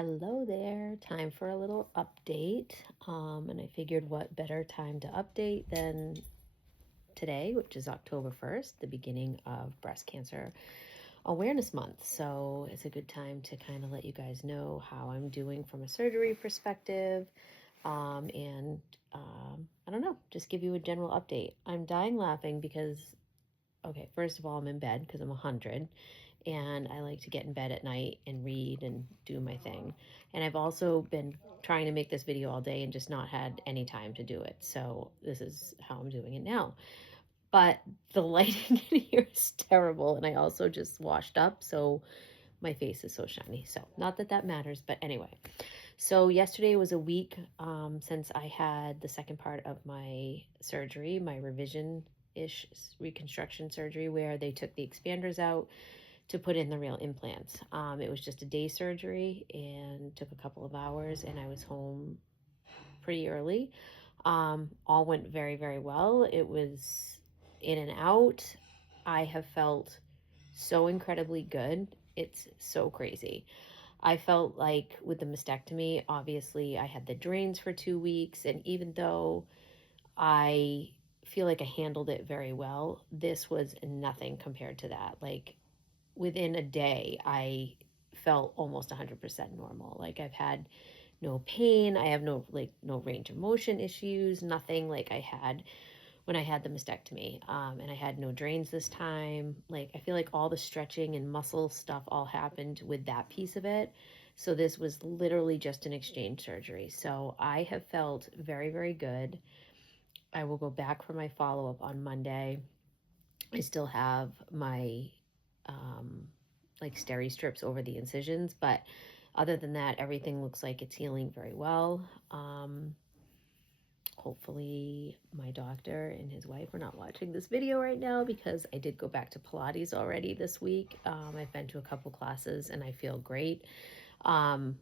Hello there. Time for a little update. And I figured what better time to update than today, which is October 1st, the beginning of Breast Cancer Awareness Month. So it's a good time to kind of let you guys know how I'm doing from a surgery perspective. And I don't know, just give you a general update. I'm dying laughing because, okay, first of all, I'm in bed because I'm 100 and I like to get in bed at night and read and do my thing. And I've also been trying to make this video all day and just not had any time to do it. So this is how I'm doing it now. But the lighting in here is terrible. And I also just washed up. So my face is so shiny. So not that that matters, but anyway. So yesterday was a week since I had the second part of my surgery, my revision-ish reconstruction surgery, where they took the expanders out to put in the real implants. It was just a day surgery and took a couple of hours, and I was home pretty early. All went very, very well. It was in and out. I have felt so incredibly good. It's so crazy. I felt like with the mastectomy, obviously, I had the drains for 2 weeks, and even though I feel like I handled it very well, this was nothing compared to that. Like, within a day, I felt almost 100% normal. Like I've had no pain, I have no range of motion issues, nothing like I had when I had the mastectomy. And I had no drains this time. Like I feel like all the stretching and muscle stuff all happened with that piece of it. So this was literally just an exchange surgery. So I have felt very, very good. I will go back for my follow up on Monday. I still have my um, like steri strips over the incisions, but other than that, everything looks like it's healing very well. Hopefully, my doctor and his wife are not watching this video right now because I did go back to Pilates already this week. I've been to a couple classes and I feel great. Um,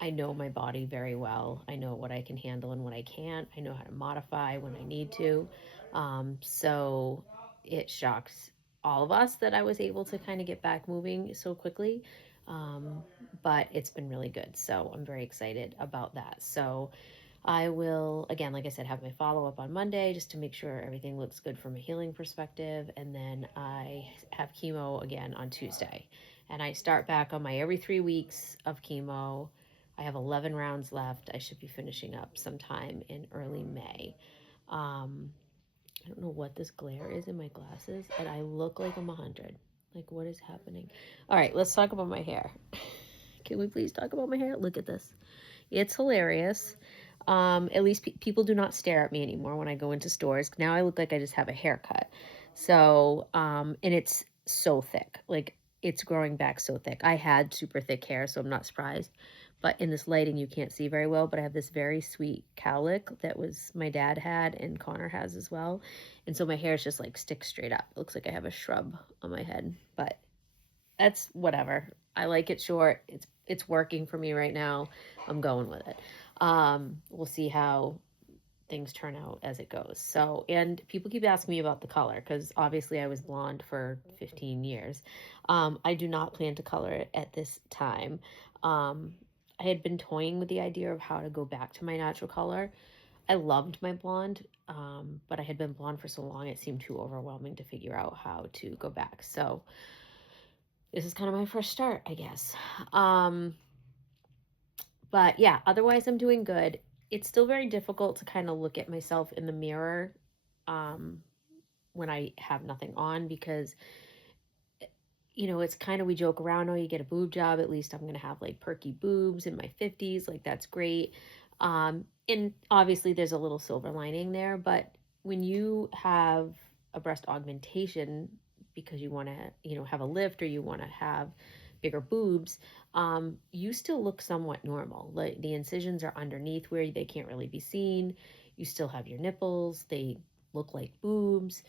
I know my body very well. I know what I can handle and what I can't. I know how to modify when I need to. So it shocks all of us that I was able to kind of get back moving so quickly. Um, but it's been really good. So I'm very excited about that. So I will, again, like I said, have my follow up on Monday just to make sure everything looks good from a healing perspective. And then I have chemo again on Tuesday. And I start back on my every 3 weeks of chemo. I have 11 rounds left. I should be finishing up sometime in early May. Um, I don't know what this glare is in my glasses, and I look like I'm 100. Like, what is happening? All right, let's talk about my hair. Can we please talk about my hair? Look at this. It's hilarious. At least people do not stare at me anymore when I go into stores. Now I look like I just have a haircut. So, and it's so thick. Like, it's growing back so thick. I had super thick hair, so I'm not surprised. But in this lighting, you can't see very well. But I have this very sweet cowlick that was my dad had and Connor has as well. And so my hair is just like sticks straight up. It looks like I have a shrub on my head. But that's whatever. I like it short. It's working for me right now. I'm going with it. We'll see how things turn out as it goes. So, and people keep asking me about the color because obviously I was blonde for 15 years. I do not plan to color it at this time. Um, I had been toying with the idea of how to go back to my natural color. I loved my blonde, but I had been blonde for so long it seemed too overwhelming to figure out how to go back. So this is kind of my first start, I guess. Um, but yeah, otherwise I'm doing good. It's still very difficult to kind of look at myself in the mirror um, when I have nothing on because, it's kind of, we joke around, oh, you get a boob job, at least I'm going to have like perky boobs in my 50s. Like, that's great. And obviously, there's a little silver lining there, but when you have a breast augmentation because you want to, have a lift or you want to have bigger boobs, you still look somewhat normal. Like, the incisions are underneath where they can't really be seen. You still have your nipples, they look like boobs.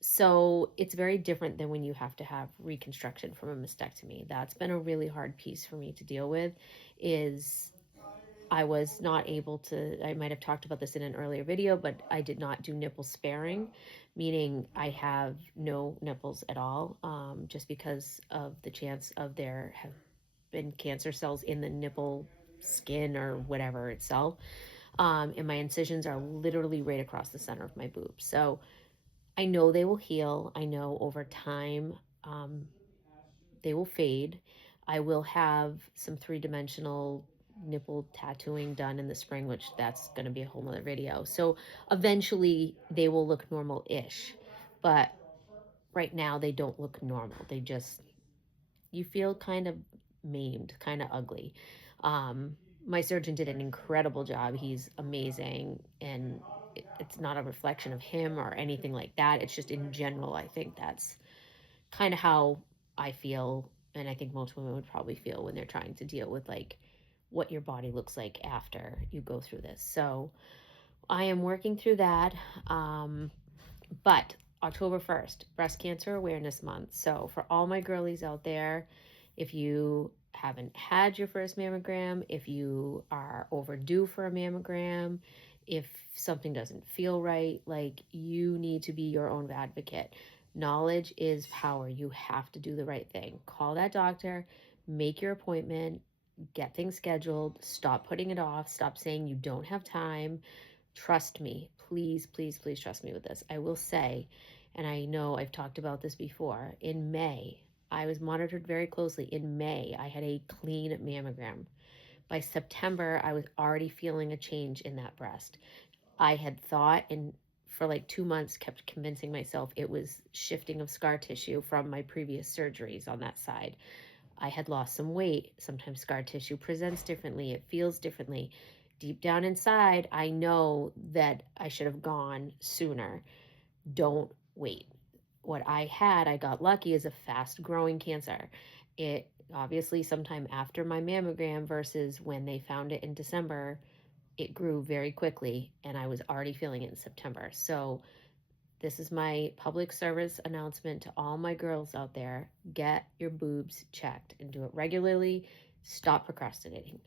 So it's very different than when you have to have reconstruction from a mastectomy. That's been a really hard piece for me to deal with. Is I was not able to, I might have talked about this in an earlier video, but I did not do nipple sparing, meaning I have no nipples at all, just because of the chance of there been cancer cells in the nipple skin or whatever itself. And my incisions are literally right across the center of my boob. So I know they will heal. I know over time um, they will fade. I will have some three-dimensional nipple tattooing done in the spring, which that's going to be a whole nother video. So eventually they will look normal-ish, but right now they don't look normal. They just, you feel kind of maimed, kind of ugly. Um, my surgeon did an incredible job. He's amazing, and it's not a reflection of him or anything like that. It's just in general, I think that's kind of how I feel, and I think most women would probably feel when they're trying to deal with like what your body looks like after you go through this. So I am working through that. But October 1st, Breast Cancer Awareness Month. So for all my girlies out there, if you haven't had your first mammogram, if you are overdue for a mammogram, if something doesn't feel right, like you need to be your own advocate. Knowledge is power. You have to do the right thing. Call that doctor, make your appointment, get things scheduled, stop putting it off, stop saying you don't have time. Trust me, please, please, please trust me with this. I will say, and I know I've talked about this before, in May, I was monitored very closely. In May, I had a clean mammogram. By September, I was already feeling a change in that breast. I had thought, and for like 2 months, kept convincing myself it was shifting of scar tissue from my previous surgeries on that side. I had lost some weight. Sometimes scar tissue presents differently, it feels differently. Deep down inside, I know that I should have gone sooner. Don't wait. What I had, I got lucky, is a fast growing cancer. It obviously, sometime after my mammogram versus when they found it in December, it grew very quickly, and I was already feeling it in September. So this is my public service announcement to all my girls out there. Get your boobs checked and do it regularly. Stop procrastinating.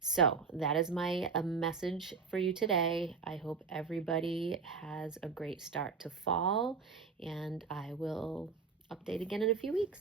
So that is my message for you today. I hope everybody has a great start to fall, and I will update again in a few weeks.